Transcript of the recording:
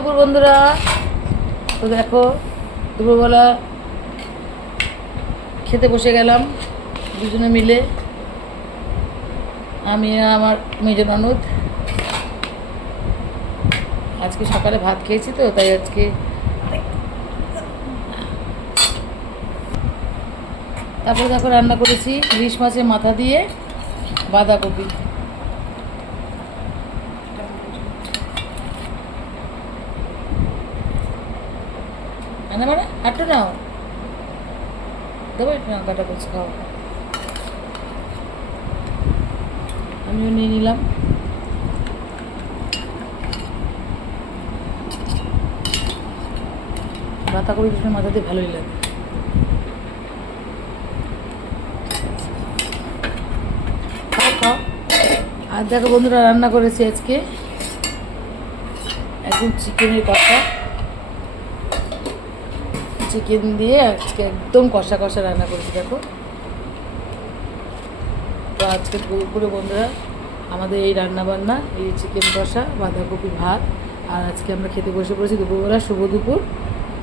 দুপুর বন্ধুরা। তো দেখো দুপুরবেলা খেতে বসে গেলাম দুজনে মিলে, আমি আর আমার মেজ ননদ। আজকে সকালে ভাত খেয়েছি তো তাই আজকে তারপরে দেখো রান্না করেছি ইলিশ মাছের মাথা দিয়ে বাঁধাকপি। রান্না মানে আটটু নাও দেবো, একটু কাটা করছি, খাও। আমিও নিয়ে নিলাম। বাঁধাকপি ইলিশের মাথা দিয়ে ভালোই লাগে। খাও খাও। আর দেখো বন্ধুরা রান্না করেছি আজকে একদম চিকেনের কষা, চিকেন দিয়ে আজকে একদম কষা কষা রান্না করেছি দেখো। তো আজকে পুরো বন্ধুরা আমাদের এই রান্না বান্না, এই চিকেন কষা, বাঁধাকপি ভাত, আর আজকে আমরা খেতে বসে পড়েছি দুপুরবেলা। শুভ দুপুর।